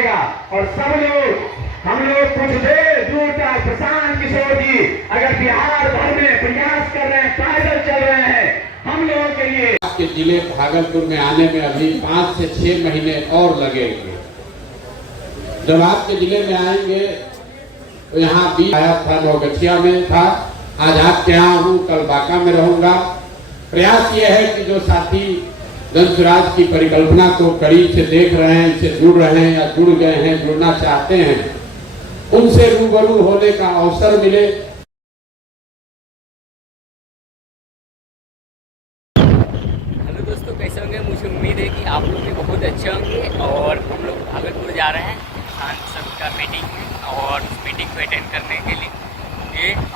आएगा और सब लोग हम लोग कुछ देर दूर का प्रशांत किशोर जी अगर बिहार भर में प्रयास कर रहे हैं, पैदल चल रहे हैं हम लोगों के लिए। आपके जिले भागलपुर में आने में अभी 5 से 6 महीने और लगेंगे। जब आपके जिले में आएंगे तो यहाँ भी आया था, नौगछिया में था, आज आपके यहाँ हूँ, कल बांका में रहूंगा। प्रयास ये है कि जो साथी जन स्वराज की परिकल्पना को करीब से देख रहे हैं, इससे जुड़ रहे हैं या जुड़ गए हैं, जुड़ना चाहते हैं, उनसे रूबरू होने का अवसर मिले। हेलो दोस्तों, कैसे होंगे? मुझे उम्मीद है कि आप लोग भी बहुत अच्छे होंगे। और हम लोग भागलपुर जा रहे हैं किसान सब का मीटिंग में, और उस मीटिंग को अटेंड करने के लिए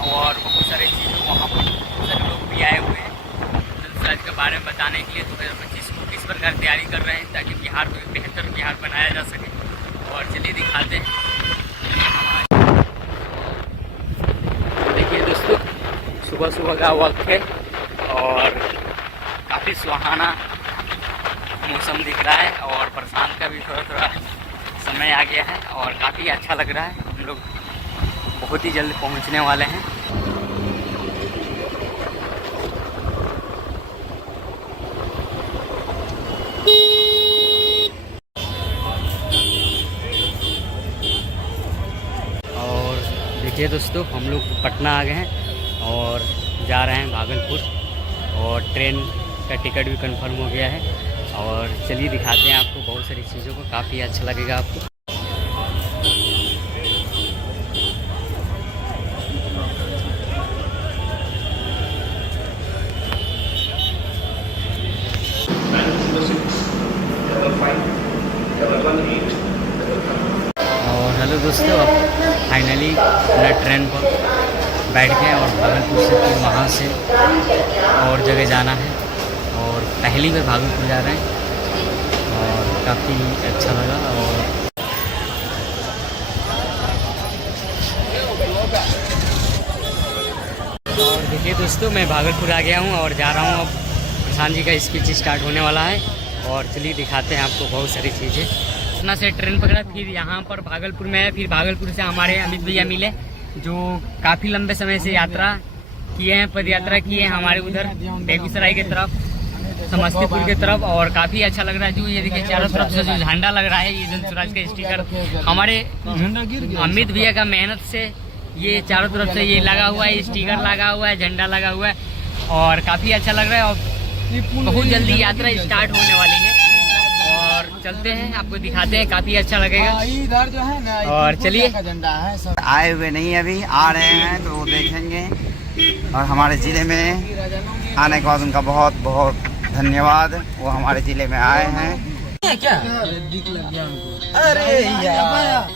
और बहुत सारे चीज़ों वहाँ पर बहुत सारे लोग भी आए हुए हैं जनस्वराज के बारे में बताने के लिए। 2025 को किस प्रकार तैयारी कर रहे हैं ताकि बिहार को एक बेहतर बिहार बनाया जा सके। और चलिए दिखाते हैं। देखिए दोस्तों, सुबह सुबह का वक्त है और काफ़ी सुहाना मौसम दिख रहा है और बरसात का भी थोड़ा थोड़ा समय आ गया है और काफ़ी अच्छा लग रहा है। हम लोग बहुत ही जल्द पहुंचने वाले हैं। और देखिए दोस्तों, हम लोग पटना आ गए हैं और जा रहे हैं भागलपुर, और ट्रेन का टिकट भी कंफर्म हो गया है। और चलिए दिखाते हैं आपको बहुत सारी चीज़ों को, काफ़ी अच्छा लगेगा आपको। और हेलो दोस्तों, अब फाइनली अपना ट्रेन पर बैठ गए और भागलपुर से फिर वहाँ से और जगह जाना है। और पहली बार भागलपुर जा रहे हैं और काफ़ी अच्छा लगा। और देखिए दोस्तों, मैं भागलपुर आ गया हूँ और जा रहा हूँ। अब प्रशांत जी का स्पीच स्टार्ट होने वाला है और चलिए दिखाते हैं आपको बहुत सारी चीज़ें। पटना से ट्रेन पकड़ा, फिर यहाँ पर भागलपुर में है। फिर भागलपुर से हमारे अमित भैया मिले जो काफ़ी लंबे समय से यात्रा किए हैं, पद यात्रा किए हैं हमारे उधर बेगूसराय की तरफ, समस्तीपुर की तरफ। और काफ़ी अच्छा लग रहा है। जो ये देखिए चारों तरफ से जो झंडा लग रहा है, ये जन स्वराज का स्टिकर हमारे अमित भैया का मेहनत से ये चारों तरफ से ये लगा हुआ है, स्टिकर लगा हुआ है, झंडा लगा हुआ है और काफ़ी अच्छा लग रहा है। और बहुत जल्दी यात्रा स्टार्ट होने वाली है और चलते हैं, आपको दिखाते हैं, काफ़ी अच्छा लगेगा। इधर जो है ना, और चलिए, झंडा है सब आए हुए नहीं, अभी आ रहे हैं तो वो देखेंगे। और हमारे ज़िले में आने के बाद उनका बहुत बहुत धन्यवाद, वो हमारे ज़िले में आए हैं। क्या अरे यार,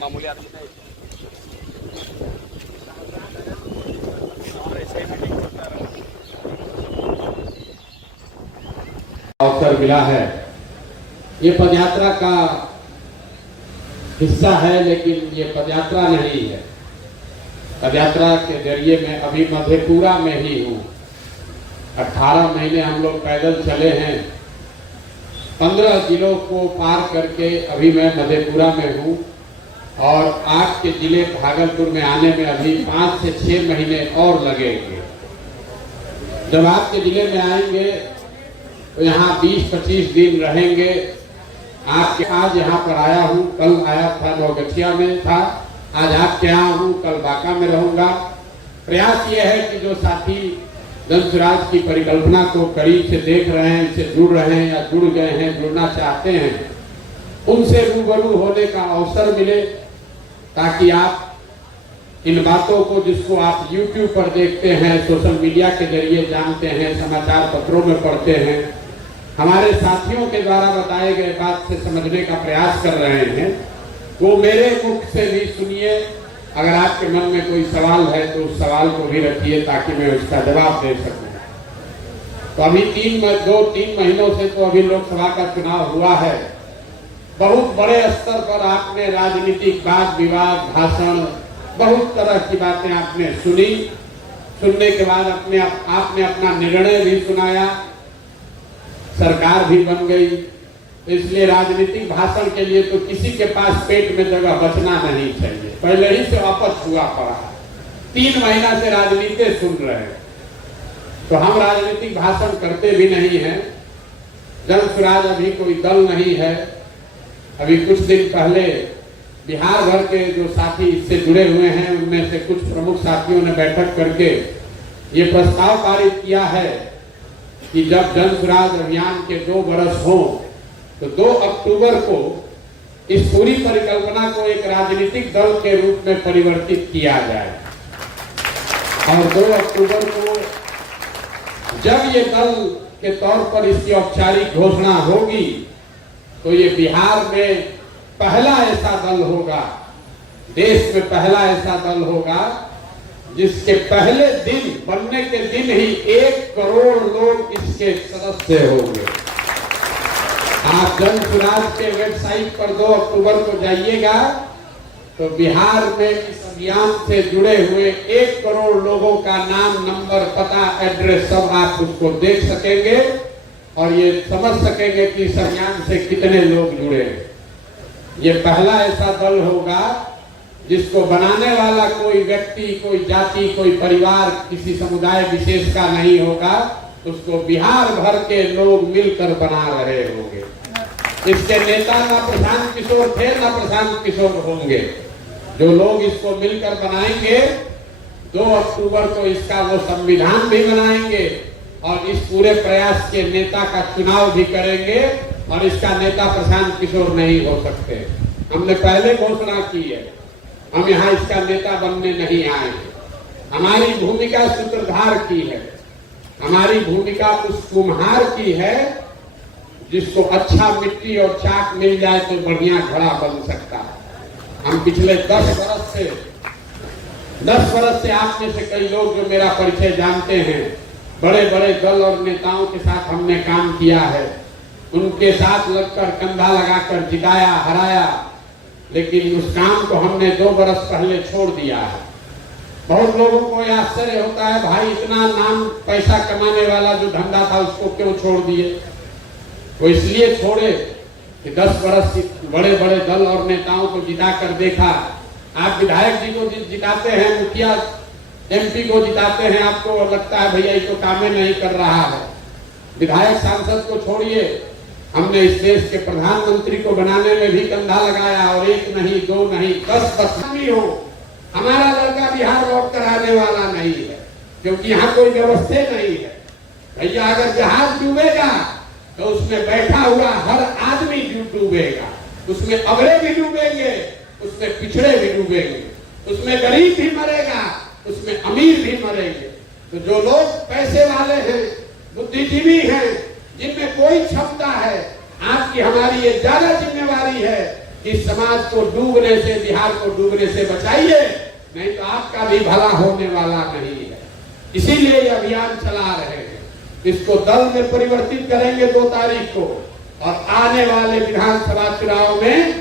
मामूली आदमी अवसर मिला है। ये पदयात्रा का हिस्सा है, लेकिन ये पदयात्रा नहीं है। पदयात्रा के जरिए मैं अभी मधेपुरा में ही हूँ। 18 महीने हम लोग पैदल चले हैं, 15 जिलों को पार करके अभी मैं मधेपुरा में हूँ। और आपके जिले भागलपुर में आने में अभी 5 से 6 महीने और लगेंगे। जब आपके जिले में आएंगे तो यहाँ 20-25 दिन रहेंगे। आपके आज यहाँ पर आया हूँ, कल आया था, नौगछिया में था, आज आपके यहाँ हूँ, कल बांका में रहूंगा। प्रयास ये है कि जो साथी जन स्वराज की परिकल्पना को करीब से देख रहे हैं, इससे जुड़ रहे हैं या जुड़ गए हैं, जुड़ना चाहते हैं, उनसे रूबरू होने का अवसर मिले, ताकि आप इन बातों को, जिसको आप YouTube पर देखते हैं, सोशल मीडिया के जरिए जानते हैं, समाचार पत्रों में पढ़ते हैं, हमारे साथियों के द्वारा बताए गए बात से समझने का प्रयास कर रहे हैं, वो मेरे मुख से भी सुनिए। अगर आपके मन में कोई सवाल है तो उस सवाल को भी रखिए ताकि मैं उसका जवाब दे सकूं। तो अभी 2-3 महीनों से तो अभी लोकसभा का चुनाव हुआ है। बहुत बड़े स्तर पर आपने राजनीतिक वाद विवाद भाषण बहुत तरह की बातें आपने सुनी। सुनने के बाद आपने अपना निर्णय भी सुनाया, सरकार भी बन गई। इसलिए राजनीतिक भाषण के लिए तो किसी के पास पेट में जगह बचना नहीं चाहिए, पहले ही से अपच हुआ पड़ा। 3 महीना से राजनीति सुन रहे हैं, तो हम राजनीतिक भाषण करते भी नहीं हैं। जन स्वराज अभी कोई दल नहीं है। अभी कुछ दिन पहले बिहार भर के जो साथी इससे जुड़े हुए हैं, उनमें से कुछ प्रमुख साथियों ने बैठक करके ये प्रस्ताव पारित किया है कि जब जन स्वराज अभियान के 2 वर्ष हों तो 2 अक्टूबर को इस पूरी परिकल्पना को एक राजनीतिक दल के रूप में परिवर्तित किया जाए और 2 अक्टूबर को जब ये दल के तौर पर इसकी औपचारिक घोषणा होगी तो ये बिहार में पहला ऐसा दल होगा, देश में पहला ऐसा दल होगा जिसके पहले दिन बनने के दिन ही 1 करोड़ लोग इसके सदस्य होंगे। आप जन स्वराज के वेबसाइट पर 2 अक्टूबर को जाइएगा तो बिहार में इस अभियान से जुड़े हुए 1 करोड़ लोगों का नाम, नंबर, पता, एड्रेस सब आप उसको देख सकेंगे और ये समझ सकेंगे कि इस अभियान से कितने लोग जुड़े हैं। ये पहला ऐसा दल होगा जिसको बनाने वाला कोई व्यक्ति, कोई जाति, कोई परिवार, किसी समुदाय विशेष का नहीं होगा, उसको बिहार भर के लोग मिलकर बना रहे होंगे। इसके नेता ना प्रशांत किशोर थे ना प्रशांत किशोर होंगे। जो लोग इसको मिलकर बनाएंगे 2 अक्टूबर को इसका वो संविधान भी बनाएंगे और इस पूरे प्रयास के नेता का चुनाव भी करेंगे और इसका नेता प्रशांत किशोर नहीं हो सकते। हमने पहले घोषणा की है, हम यहाँ इसका नेता बनने नहीं आए हैं। हमारी भूमिका सूत्रधार की है, हमारी भूमिका उस कुम्हार की है जिसको अच्छा मिट्टी और चाक मिल जाए तो बढ़िया घड़ा बन सकता है। हम पिछले 10 वर्ष से आप में से कई लोग जो मेरा परिचय जानते हैं, बड़े बड़े दल और नेताओं के साथ हमने काम किया है, उनके साथ लगकर कंधा लगाकर जिताया, हराया, लेकिन उस काम को हमने 2 वर्ष पहले छोड़ दिया है। बहुत लोगों को यह आश्चर्य होता है, भाई इतना नाम पैसा कमाने वाला जो धंधा था उसको क्यों छोड़ दिए? वो इसलिए छोड़े कि 10 वर्ष बड़े बड़े दल और नेताओं को जिता कर देखा। आप विधायक जी को जिताते हैं, मुखिया MP को जिताते हैं, आपको लगता है भैया ये तो काम नहीं कर रहा है। विधायक सांसद को छोड़िए, हमने इस देश के प्रधानमंत्री को बनाने में भी कंधा लगाया और 1 नहीं 2 नहीं 10 नहीं हो। हमारा लड़का बिहार लौट कर आने वाला नहीं है क्योंकि यहाँ कोई व्यवस्था नहीं है। भैया अगर जहाज डूबेगा तो उसमें बैठा हुआ हर आदमी डूबेगा, उसमें अगले भी डूबेंगे, उसमें पिछड़े भी डूबेंगे, उसमें गरीब भी मरेगा, उसमें अमीर भी मरेंगे। तो जो लोग पैसे वाले हैं, बुद्धिजीवी हैं, जिनमें कोई क्षमता है, आपकी हमारी ये ज्यादा जिम्मेवारी है कि समाज को डूबने से, बिहार को डूबने से बचाइए, नहीं तो आपका भी भला होने वाला नहीं है। इसीलिए ये अभियान चला रहे हैं। इसको दल में परिवर्तित करेंगे 2 तारीख को और आने वाले विधानसभा चुनाव में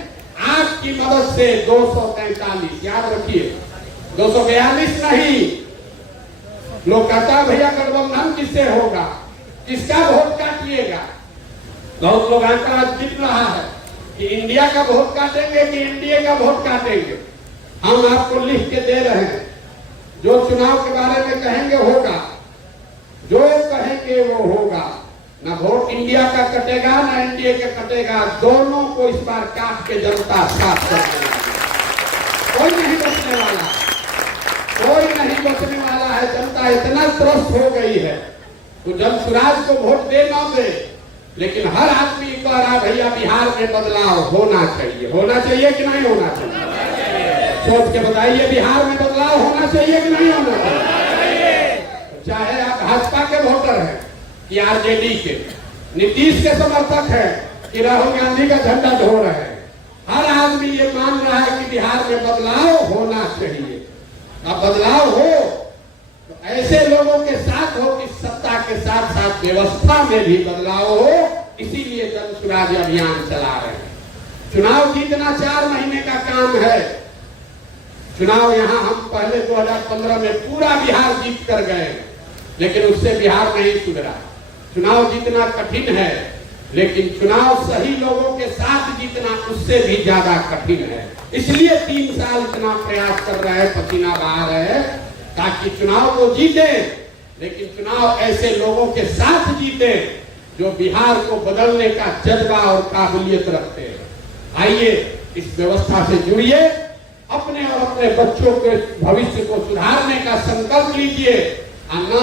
आपकी मदद से 243, याद रखिए 242 नहीं। लोग कहता भैया गठबंधन किससे होगा, किसका वोट काटिएगा? बहुत लोग आंकड़ा जीत रहा है कि इंडिया का वोट काटेंगे कि एनडीए का वोट काटेंगे। हम आपको लिख के दे रहे हैं, जो चुनाव के बारे में कहेंगे होगा, जो कहेंगे वो होगा। ना वोट इंडिया का कटेगा ना एनडीए का कटेगा, दोनों को इस बार काट के जनता साफ कर देगी। कोई नहीं बचने वाला, कोई नहीं बचने वाला है। जनता इतना त्रस्त हो गई है तो जन स्वराज को वोट दे ना दे, लेकिन हर आदमी कह रहा भैया बिहार में बदलाव होना चाहिए। होना चाहिए कि नहीं होना चाहिए? सोच के बताइए, बिहार में बदलाव होना चाहिए कि नहीं होना चाहिए? चाहे आप भाजपा के वोटर हैं कि आरजेडी के, नीतीश के समर्थक हैं कि राहुल गांधी का झंडा ढो रहे हैं, हर आदमी ये मान रहा है कि बिहार में बदलाव होना चाहिए। अब बदलाव हो तो ऐसे लोगों के साथ हो कि सत्ता के साथ साथ व्यवस्था में भी बदलाव हो। इसीलिए जन स्वराज अभियान चला रहे हैं। चुनाव जीतना 4 महीने का काम है। चुनाव यहाँ हम पहले 2015 में पूरा बिहार जीत कर गए, लेकिन उससे बिहार नहीं सुधरा। चुनाव जीतना कठिन है, लेकिन चुनाव सही लोगों के साथ जीतना उससे भी ज्यादा कठिन है। इसलिए 3 साल इतना प्रयास कर रहे हैं, पसीना बहा रहे हैं, ताकि चुनाव को जीते, लेकिन चुनाव ऐसे लोगों के साथ जीते जो बिहार को बदलने का जज्बा और काबिलियत रखते हैं। आइए इस व्यवस्था से जुड़िए, अपने और अपने बच्चों के भविष्य को सुधारने का संकल्प लीजिए। ना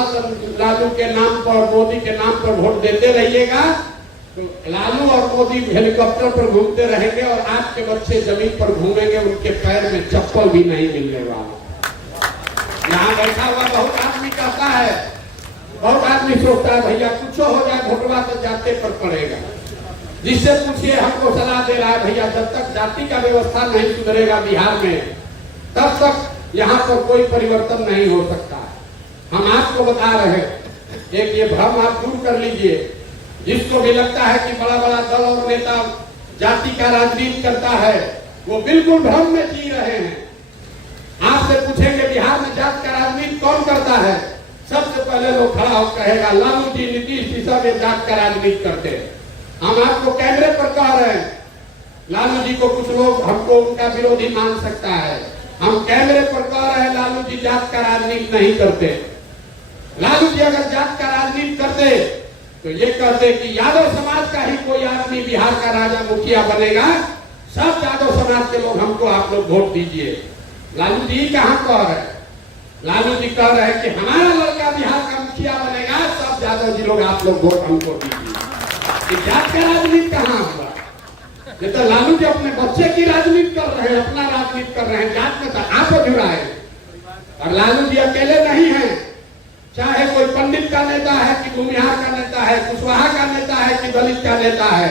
लालू के नाम पर, मोदी के नाम पर वोट देते रहिएगा तो लालू और मोदी हेलीकॉप्टर पर घूमते रहेंगे और आपके बच्चे जमीन पर घूमेंगे, उनके पैर में चप्पल भी नहीं मिलने वाला। यहाँ बैठा हुआ बहुत आदमी कहता है, बहुत आदमी सोचता है भैया कुछ हो जाए घोटवा तो जाते पर पड़ेगा। जिससे पूछिए हमको सलाह दे रहा है भैया जब तक जाति का व्यवस्था नहीं सुधरेगा बिहार में, तब तक यहाँ पर कोई परिवर्तन नहीं हो सकता। हम आपको बता रहे हैं, एक ये भ्रम आप दूर कर लीजिए। जिसको भी लगता है कि बड़ा बड़ा दल और नेता जाति का राजनीति करता है, वो बिल्कुल भ्रम में जी रहे हैं। आपसे पूछेंगे बिहार में जाति का राजनीति कौन करता है, सबसे पहले लोग खड़ा होकर कहेगा लालू जी, नीतीश जी सब ये जाति का राजनीति करते हैं। हम आपको कैमरे पर कह रहे हैं, लालू जी को कुछ लोग हमको उनका विरोधी मान सकता है, हम कैमरे पर कह रहे हैं लालू जी जाति का राजनीति नहीं करते। लालू जी अगर जाति का राजनीति करते तो ये कहते कि यादव समाज का ही कोई आदमी बिहार का राजा मुखिया बनेगा, सब यादव समाज के लोग हमको आप लोग वोट दीजिए। लालू जी कहाँ कह रहे हैं? लालू जी कह रहे हैं कि हमारा लड़का बिहार का मुखिया बनेगा, सब यादव जी लोग आप लोग वोट हमको दीजिए। जात का राजनीति कहाँ हुआ? ये तो लालू जी अपने बच्चे की राजनीति कर रहे हैं, अपना राजनीति कर रहे हैं, जात में तो आप जुड़ा है। और लालू जी अकेले नहीं है, चाहे कोई पंडित का नेता है कि भूमिहार का नेता है, कुशवाहा का नेता है कि दलित का नेता है,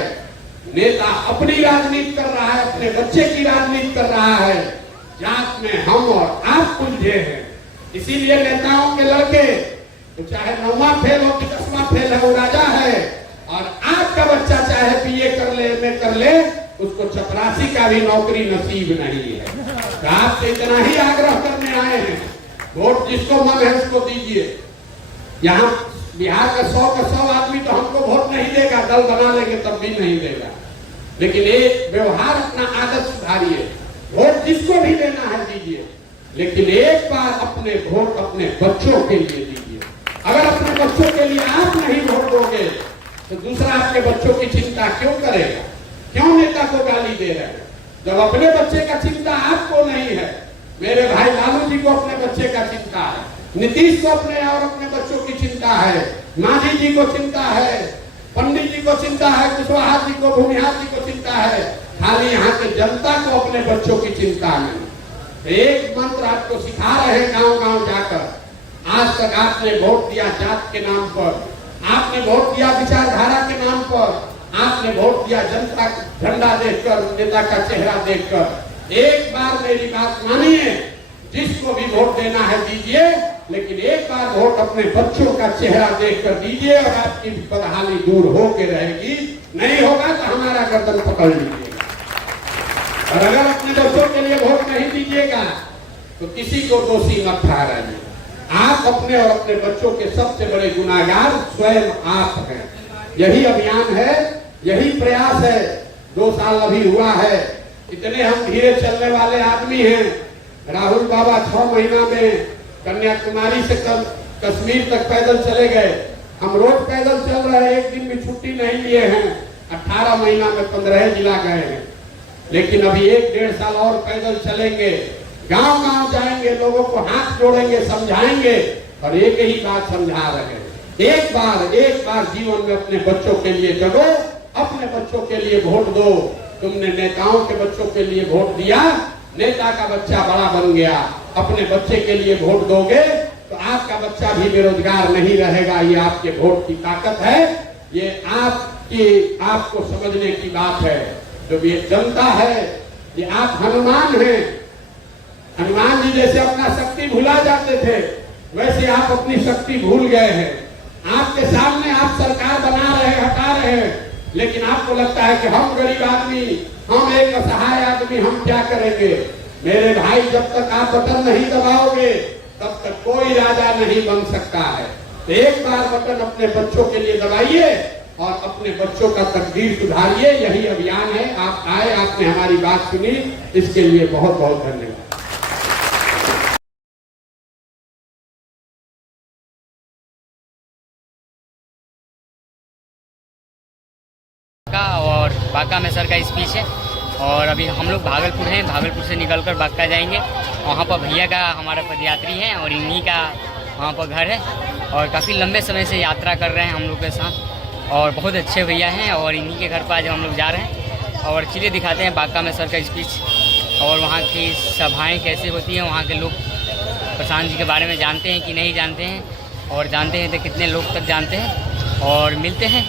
नेता अपनी राजनीति कर रहा है, अपने बच्चे की राजनीति कर रहा है। जात में हम और आप उलझे हैं, इसीलिए नेताओं के लड़के तो चाहे 9वां फेल हो कि 10वां फेल है, वो राजा है। और आपका बच्चा चाहे बीए कर ले, एमए कर ले, उसको चपरासी का भी नौकरी नसीब नहीं है। तो आपसे इतना ही आग्रह करने आए हैं, वोट जिसको मन है उसको दीजिए। यहाँ बिहार का 100 आदमी तो हमको वोट नहीं देगा, दल बना लेंगे तब भी नहीं देगा, लेकिन एक व्यवहार अपना आदत सुधारिए। वोट जिसको भी देना है दीजिए, लेकिन एक बार अपने वोट अपने बच्चों के लिए दीजिए। अगर अपने बच्चों के लिए आप नहीं वोट दोगे तो दूसरा आपके बच्चों की चिंता क्यों करेगा? क्यों नेता को गाली दे रहे हैं जब अपने बच्चे का चिंता आपको नहीं है? मेरे भाई लालू जी को अपने बच्चे का चिंता है, नीतीश को अपने और अपने बच्चों की चिंता है, मांझी जी को चिंता है, पंडित जी को चिंता है, कुशवाहा जी को, भूमिहार जी को चिंता है, खाली यहाँ के जनता को अपने बच्चों की चिंता नहीं। एक मंत्र आपको सिखा रहे हैं गांव गांव जाकर। आज तक आपने वोट दिया जात के नाम पर, आपने वोट दिया विचारधारा के नाम पर, आपने वोट दिया जनता झंडा देखकर, नेता का चेहरा देखकर। एक बार मेरी बात मानिए, जिसको भी वोट देना है दीजिए, लेकिन एक बार वोट अपने बच्चों का चेहरा देखकर दीजिए और आपकी बदहाली दूर होकर रहेगी। नहीं होगा तो हमारा गर्दन पकड़ लीजिएगा। और अगर अपने बच्चों के लिए वोट नहीं दीजिएगा तो किसी को दोषी मत ठहराइए। आप अपने और अपने बच्चों के सबसे बड़े गुनाहगार स्वयं आप हैं। यही अभियान है, यही प्रयास है। 2 साल अभी हुआ है, इतने हम धीरे चलने वाले आदमी हैं। राहुल बाबा 6 महीना में कन्याकुमारी से कश्मीर तक पैदल चले गए, हम रोज पैदल चल रहे हैं, एक दिन भी छुट्टी नहीं लिए हैं। 18 महीना में 15 जिला गए हैं, लेकिन अभी 1-1.5 साल और पैदल चलेंगे, गांव गांव जाएंगे, लोगों को हाथ जोड़ेंगे, समझाएंगे। और एक ही बात समझा रहे हैं, एक बार जीवन में अपने बच्चों के लिए जगो, अपने बच्चों के लिए वोट दो। तुमने नेताओं के बच्चों के लिए वोट दिया, नेता का बच्चा बड़ा बन गया, अपने बच्चे के लिए वोट दोगे तो आपका बच्चा भी बेरोजगार नहीं रहेगा। ये आपके वोट की ताकत है, ये आपको समझने की बात है। जो ये जनता है, ये आप हनुमान हैं। हनुमान जी जैसे अपना शक्ति भुला जाते थे, वैसे आप अपनी शक्ति भूल गए हैं। आपके सामने आप सरकार बना रहे हैं, हटा रहे हैं, लेकिन आपको लगता है कि हम गरीब आदमी, हम एक असहाय आदमी, हम क्या करेंगे? मेरे भाई, जब तक आप बटन नहीं दबाओगे तब तक कोई राजा नहीं बन सकता है। तो एक बार बटन अपने बच्चों के लिए दबाइए और अपने बच्चों का तकदीर सुधारिए। यही अभियान है। आप आए, आपने हमारी बात सुनी, इसके लिए बहुत बहुत धन्यवाद। और बांका में सर का स्पीच है और अभी हम लोग भागलपुर हैं, भागलपुर से निकलकर बांका जाएंगे। वहाँ पर भैया का हमारा पदयात्री है और इन्हीं का वहाँ पर घर है और काफ़ी लंबे समय से यात्रा कर रहे हैं हम लोग के साथ और बहुत अच्छे भैया हैं और इन्हीं के घर पर आज हम लोग जा रहे हैं। और चलिए दिखाते हैं बांका में सर का स्पीच और वहाँ की सभाएँ कैसे होती हैं, वहाँ के लोग प्रशांत जी के बारे में जानते हैं कि नहीं जानते हैं, और जानते हैं तो कितने लोग तक जानते हैं। और मिलते हैं